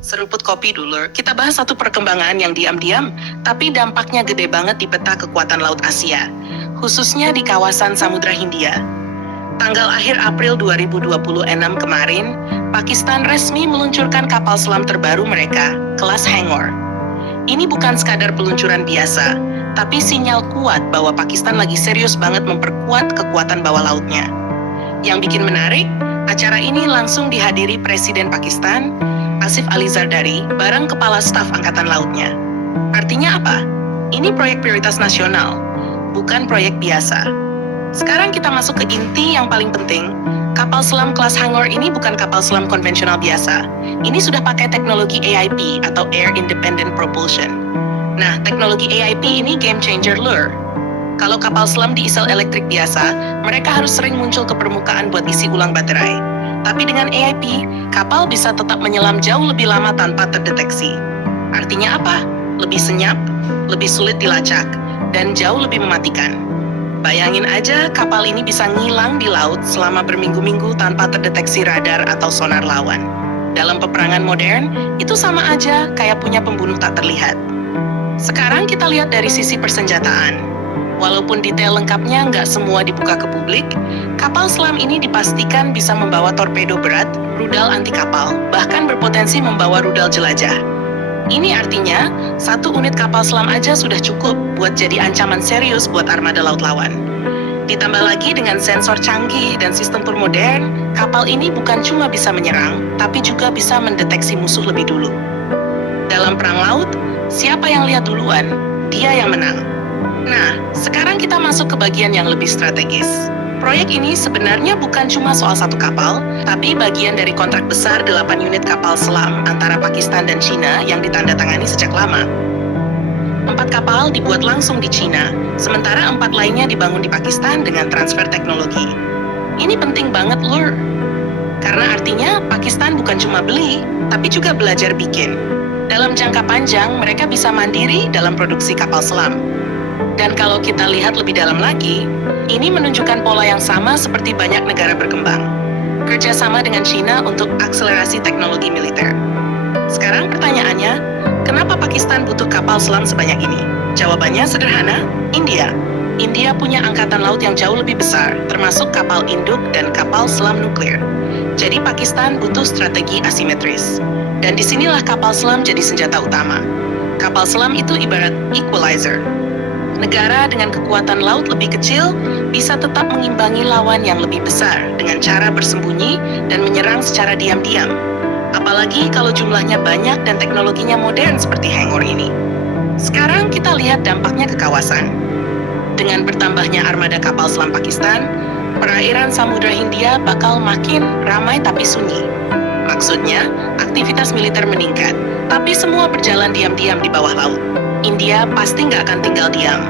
Seruput kopi dulu, kita bahas satu perkembangan yang diam-diam, tapi dampaknya gede banget di peta kekuatan Laut Asia, khususnya di kawasan Samudra Hindia. Tanggal akhir April 2026 kemarin, Pakistan resmi meluncurkan kapal selam terbaru mereka, kelas Hangour. Ini bukan sekadar peluncuran biasa, tapi sinyal kuat bahwa Pakistan lagi serius banget memperkuat kekuatan bawah lautnya. Yang bikin menarik, acara ini langsung dihadiri Presiden Pakistan, Asif Ali Zardari, bareng Kepala Staf Angkatan Lautnya. Artinya apa? Ini proyek prioritas nasional, bukan proyek biasa. Sekarang kita masuk ke inti yang paling penting. Kapal selam kelas Hangour ini bukan kapal selam konvensional biasa. Ini sudah pakai teknologi AIP atau Air Independent Propulsion. Nah, teknologi AIP ini game changer lure. Kalau kapal selam diesel elektrik biasa, mereka harus sering muncul ke permukaan buat isi ulang baterai. Tapi dengan AIP, kapal bisa tetap menyelam jauh lebih lama tanpa terdeteksi. Artinya apa? Lebih senyap, lebih sulit dilacak, dan jauh lebih mematikan. Bayangin aja kapal ini bisa ngilang di laut selama berminggu-minggu tanpa terdeteksi radar atau sonar lawan. Dalam peperangan modern, itu sama aja kayak punya pembunuh tak terlihat. Sekarang kita lihat dari sisi persenjataan. Walaupun detail lengkapnya nggak semua dibuka ke publik, kapal selam ini dipastikan bisa membawa torpedo berat, rudal anti kapal, bahkan berpotensi membawa rudal jelajah. Ini artinya, satu unit kapal selam aja sudah cukup buat jadi ancaman serius buat armada laut lawan. Ditambah lagi dengan sensor canggih dan sistem tempur modern, kapal ini bukan cuma bisa menyerang, tapi juga bisa mendeteksi musuh lebih dulu. Dalam perang laut, siapa yang lihat duluan, dia yang menang. Nah, sekarang kita masuk ke bagian yang lebih strategis. Proyek ini sebenarnya bukan cuma soal satu kapal, tapi bagian dari kontrak besar 8 unit kapal selam antara Pakistan dan China yang ditandatangani sejak lama. 4 kapal dibuat langsung di China, sementara 4 lainnya dibangun di Pakistan dengan transfer teknologi. Ini penting banget, lur. Karena artinya Pakistan bukan cuma beli, tapi juga belajar bikin. Dalam jangka panjang, mereka bisa mandiri dalam produksi kapal selam. Dan kalau kita lihat lebih dalam lagi, ini menunjukkan pola yang sama seperti banyak negara berkembang. Kerjasama dengan China untuk akselerasi teknologi militer. Sekarang pertanyaannya, kenapa Pakistan butuh kapal selam sebanyak ini? Jawabannya sederhana, India. India punya angkatan laut yang jauh lebih besar, termasuk kapal induk dan kapal selam nuklir. Jadi Pakistan butuh strategi asimetris. Dan disinilah kapal selam jadi senjata utama. Kapal selam itu ibarat equalizer. Negara dengan kekuatan laut lebih kecil bisa tetap mengimbangi lawan yang lebih besar dengan cara bersembunyi dan menyerang secara diam-diam. Apalagi kalau jumlahnya banyak dan teknologinya modern seperti Hangour ini. Sekarang kita lihat dampaknya ke kawasan. Dengan bertambahnya armada kapal selam Pakistan, perairan Samudra Hindia bakal makin ramai tapi sunyi. Maksudnya, aktivitas militer meningkat, tapi semua berjalan diam-diam di bawah laut. India pasti nggak akan tinggal diam.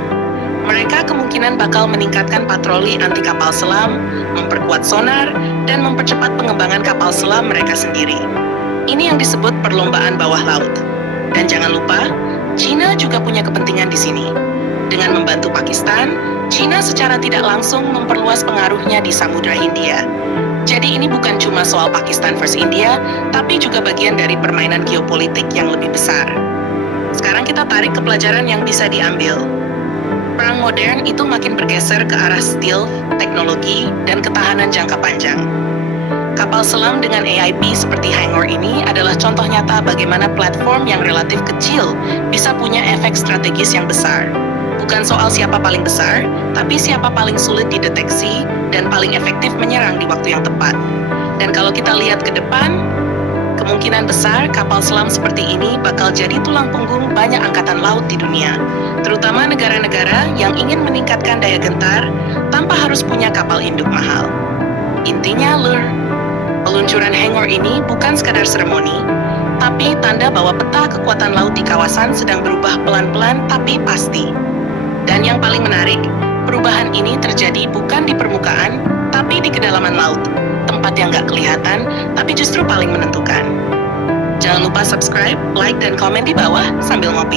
Mereka kemungkinan bakal meningkatkan patroli anti kapal selam, memperkuat sonar, dan mempercepat pengembangan kapal selam mereka sendiri. Ini yang disebut perlombaan bawah laut. Dan jangan lupa, China juga punya kepentingan di sini. Dengan membantu Pakistan, China secara tidak langsung memperluas pengaruhnya di Samudra Hindia. Jadi ini bukan cuma soal Pakistan versus India, tapi juga bagian dari permainan geopolitik yang lebih besar. Sekarang kita tarik ke pelajaran yang bisa diambil. Perang modern itu makin bergeser ke arah stealth, teknologi, dan ketahanan jangka panjang. Kapal selam dengan AIP seperti Hangour ini adalah contoh nyata bagaimana platform yang relatif kecil bisa punya efek strategis yang besar. Bukan soal siapa paling besar, tapi siapa paling sulit dideteksi dan paling efektif menyerang di waktu yang tepat. Dan kalau kita lihat ke depan, kemungkinan besar kapal selam seperti ini bakal jadi tulang punggung banyak angkatan laut di dunia, terutama negara-negara yang ingin meningkatkan daya gentar tanpa harus punya kapal induk mahal. Intinya, lur, peluncuran Hangour ini bukan sekadar seremoni, tapi tanda bahwa peta kekuatan laut di kawasan sedang berubah pelan-pelan tapi pasti. Dan yang paling menarik, perubahan ini terjadi bukan di permukaan, tapi di kedalaman laut. Tempat yang nggak kelihatan, tapi justru paling menentukan. Jangan lupa subscribe, like, dan komen di bawah sambil ngopi.